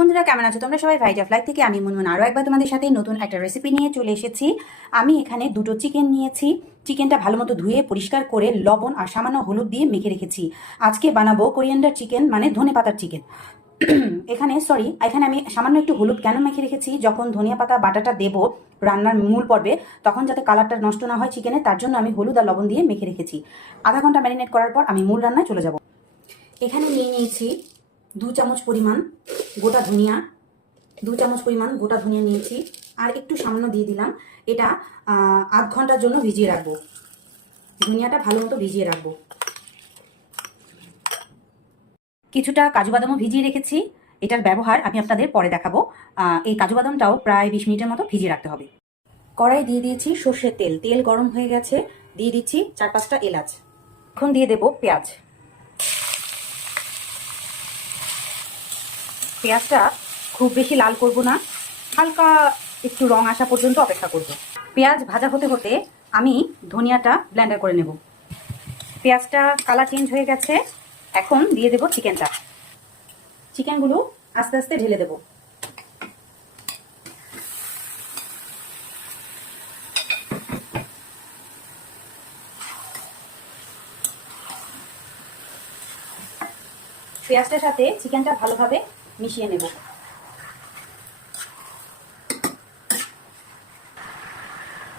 বন্ধুরা, কেমন আছো? তোমরা সবাই ভাইজা ফ্লাই থেকে আমি মুনমুন। আরও একবার তোমাদের সাথে নতুন একটা রেসিপি নিয়ে চলে এসেছি। আমি এখানে দুটো চিকেন নিয়েছি। চিকেনটা ভালো মতো ধুয়ে, পরিষ্কার করে, লবণ আর সামান্য হলুদ দিয়ে মেখে রেখেছি। আজকে বানাবো কোরিয়ান্ডার চিকেন মানে ধনে পাতার চিকেন এখানে সরি এখানে আমি সামান্য একটু হলুদ কেন মেখে রেখেছি? যখন ধনিয়া পাতা, বাটাটা দেবো রান্নার মূল পর্বে, তখন যাতে কালারটা নষ্ট না হয় চিকেনের তার জন্য আমি হলুদ আর লবণ দিয়ে মেখে রেখেছি। আধা ঘণ্টা ম্যারিনেট করার পর আমি মূল রান্নায় চলে যাব। এখানে নিয়ে নিয়েছি দু চামচ পরিমাণ গোটা ধনিয়া, দু চামচ পরিমাণ গোটা ধনিয়া নিয়েছি। আর একটু সামান্য দিয়ে দিলাম। এটা আধ ঘণ্টার জন্য ভিজিয়ে রাখব। ধনিয়াটা ভালো মতো ভিজিয়ে রাখব। কিছুটা কাজু বাদামও ভিজিয়ে রেখেছি। এটার ব্যবহার আমি আপনাদের পরে দেখাবো। এই কাজু বাদামটাও প্রায় বিশ মিনিটের মতো ভিজিয়ে রাখতে হবে। কড়াই দিয়ে দিয়েছি সর্ষের তেল। তেল গরম হয়ে গেছে। দিয়ে দিচ্ছি চার পাঁচটা এলাচ। এখন দিয়ে দেবো পেঁয়াজ। পেঁয়াজটা খুব বেশি লাল করব না, হালকা একটু রং আসা পর্যন্ত অপেক্ষা করব। পেঁয়াজ ভাজা হতে হতে আমি ধনিয়াটা ব্লেন্ডার করে নেব। পেঁয়াজটা কালার চেঞ্জ হয়ে গেছে, এখন দিয়ে দেব চিকেনটা। চিকেনগুলো আস্তে আস্তে ঢেলে দেব। পেঁয়াজটার সাথে চিকেনটা ভালোভাবে মিশিয়ে নেব।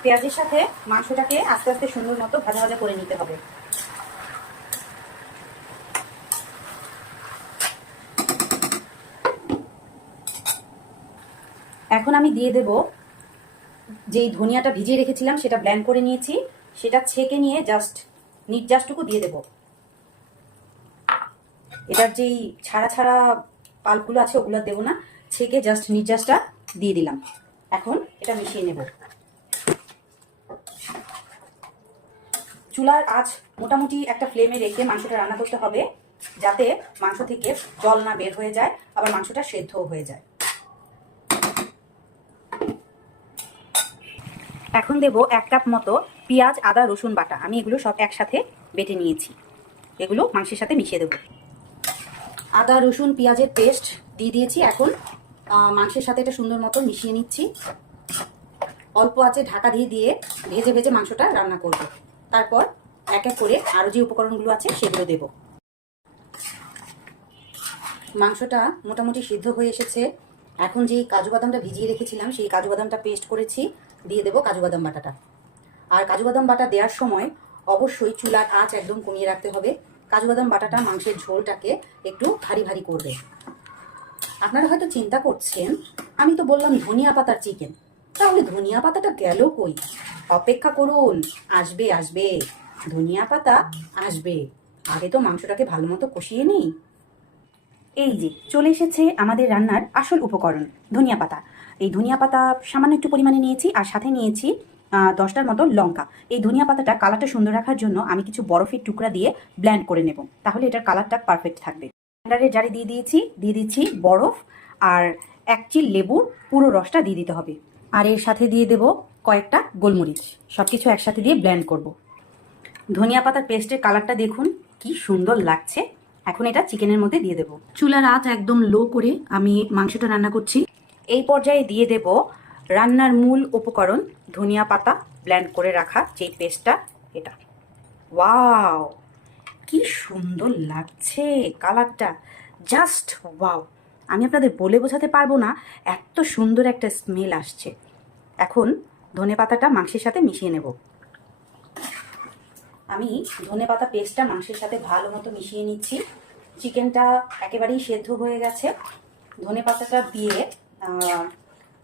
পেঁয়াজের সাথে মাংসটাকে আস্তে আস্তে সুন্দর মতো ভাজা ভাজা করে নিতে হবে। এখন আমি দিয়ে দেব যেই ধনিয়াটা ভিজিয়ে রেখেছিলাম সেটা ব্ল্যান্ড করে নিয়েছি। সেটা ছেঁকে নিয়ে জাস্ট নির্যাসটুকু দিয়ে দেবো। এটার যেই ছাড়া ছাড়া পাল্পগুলো আছে, ওগুলো দেবো না। ছেঁকে জাস্ট নির্যাসটা দিয়ে দিলাম। এখন এটা মিশিয়ে নেব। চুলার আঁচ মোটামুটি একটা ফ্লেমে রেখে মাংসটা রান্না করতে হবে, যাতে মাংস থেকে জল না বের হয়ে যায়, আবার মাংসটা সেদ্ধও হয়ে যায়। এখন দেব এক কাপ মতো পেঁয়াজ, আদা, রসুন বাটা। আমি এগুলো সব একসাথে বেটে নিয়েছি। এগুলো মাংসের সাথে মিশিয়ে দেবো। আদা, রসুন, পেঁয়াজের পেস্ট দিয়ে দিয়েছি এখন। মাংসের সাথে এটা সুন্দর মতো মিশিয়ে নিচ্ছি। অল্প আছে ঢাকা দিয়ে দিয়ে ভেজে ভেজে মাংসটা রান্না করব। তারপর এক এক করে আরও যে উপকরণগুলো আছে সেগুলো দেব। মাংসটা মোটামুটি সিদ্ধ হয়ে এসেছে। এখন যেই কাজু বাদামটা ভিজিয়ে রেখেছিলাম, সেই কাজু বাদামটা পেস্ট করেছি। দিয়ে দেবো কাজু বাদাম বাটাটা। আর কাজু বাদাম বাটা দেওয়ার সময় অবশ্যই চুলার আঁচ একদম কমিয়ে রাখতে হবে। কাজু বাদাম বাটাটা, মাংসের ঝোলটাকে একটু ভারী ভারী করবে। আপনারা হয়তো চিন্তা করছেন, আমি তো বললাম ধনিয়া পাতার চিকেন তাহলে ধনিয়া পাতাটা গেল কই? অপেক্ষা করুন, আসবে আসবে। ধনিয়া পাতা আসবে। আগে তো মাংসটাকে ভালো মতো কষিয়ে নিই। এই যে, চলে এসেছে আমাদের রান্নার আসল উপকরণ, ধনিয়া পাতা। এই ধনিয়া পাতা সামান্য একটু পরিমাণে নিয়েছি, আর সাথে নিয়েছি দশটার মতো লঙ্কা। এই ধনিয়া পাতাটা কালারটা সুন্দর রাখার জন্য আমি কিছু বরফের টুকরা দিয়ে ব্ল্যান্ড করে নেব। তাহলে এটার কালারটা পারফেক্ট থাকবে। ব্ল্যান্ডারে জারি দিয়ে দিয়েছি, দিয়ে দিচ্ছি বরফ আর এক চিল লেবুর পুরো রসটা দিয়ে দিতে হবে। আর এর সাথে দিয়ে দেব কয়েকটা গোলমরিচ। সব কিছু একসাথে দিয়ে ব্ল্যান্ড করব। ধনিয়া পাতার পেস্টের কালারটা দেখুন, কি সুন্দর লাগছে। এখন এটা চিকেনের মধ্যে দিয়ে দেব। চুলার আঁচ একদম লো করে আমি মাংসটা রান্না করছি। এই পর্যায়ে দিয়ে দেব রান্নার মূল উপকরণ ধনিয়া পাতা ব্ল্যান্ড করে রাখা যেই পেস্টটা এটা। ওয়াও কি সুন্দর লাগছে কালারটা জাস্ট ওয়াও আমি আপনাদের বলে বোঝাতে পারব না, এত সুন্দর একটা স্মেল আসছে। এখন ধনে পাতাটা মাংসের সাথে মিশিয়ে নেব। আমি ধনে পাতা পেস্টটা মাংসের সাথে ভালো মতো মিশিয়ে নিচ্ছি। চিকেনটা একেবারেই সেদ্ধ হয়ে গেছে। ধনে পাতাটা দিয়ে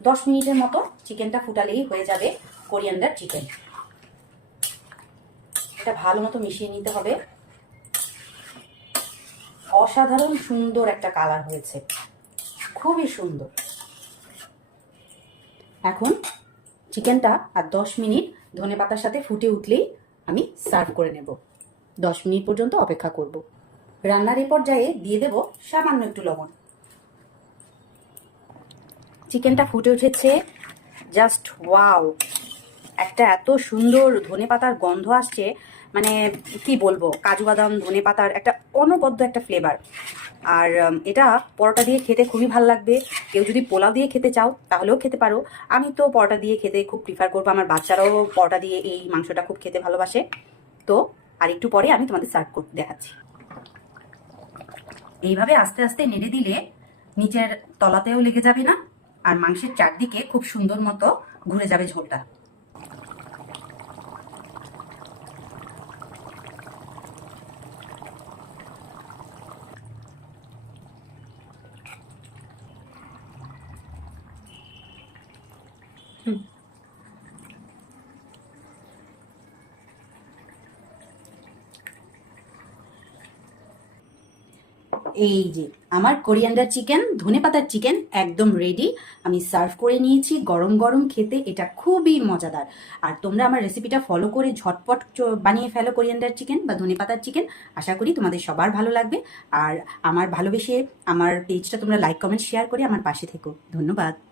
দশ মিনিটের মতো চিকেনটা ফুটালেই হয়ে যাবে কোরিয়ান্ডার চিকেন। এটা ভালো মতো মিশিয়ে নিতে হবে। অসাধারণ সুন্দর একটা কালার হয়েছে। খুবই সুন্দর। এখন চিকেনটা আর দশ মিনিট ধনে পাতার সাথে ফুটে উঠলেই আমি সার্ভ করে নেব। দশ মিনিট পর্যন্ত অপেক্ষা করব। রান্নার এই পর্যায়ে দিয়ে দেব সামান্য একটু লবণ। চিকেনটা ফুটে উঠেছে। জাস্ট ওয়াও একটা এত সুন্দর ধনে পাতার গন্ধ আসছে। মানে কি বলব? কাজু বাদাম ধনে পাতার একটা অনবদ্য একটা ফ্লেভার আর এটা পরোটা দিয়ে খেতে খুবই ভালো লাগবে। কেউ যদি পোলাও দিয়ে খেতে চাও, তাহলেও খেতে পারো। আমি তো পরোটা দিয়ে খেতে খুব প্রিফার করব। আমার বাচ্চারাও পরোটা দিয়ে এই মাংসটা খুব খেতে ভালোবাসে। তো, আর একটু পরে আমি তোমাদের সার্ভ করতে দেখাচ্ছি। এইভাবে আস্তে আস্তে নেড়ে দিলে নিচের তলাতেও লেগে যাবে না? আর মাংসের চারদিকে খুব সুন্দর মতো ঘুরে যাবে ঝোলটা। এই যে, আমার কোরিয়ান্ডার চিকেন ধনে পাতার চিকেন একদম রেডি আমি সার্ভ করে নিয়েছি, গরম গরম খেতে, এটা খুবই মজাদার। আর তোমরা আমার রেসিপিটা ফলো করে ঝটপট বানিয়ে ফেলো কোরিয়ান্ডার চিকেন বা ধনে পাতার চিকেন আশা করি তোমাদের সবার ভালো লাগবে। আর আমার ভালোবেসে আমার পেজটা তোমরা লাইক কমেন্ট শেয়ার করে আমার পাশে থেকো। ধন্যবাদ।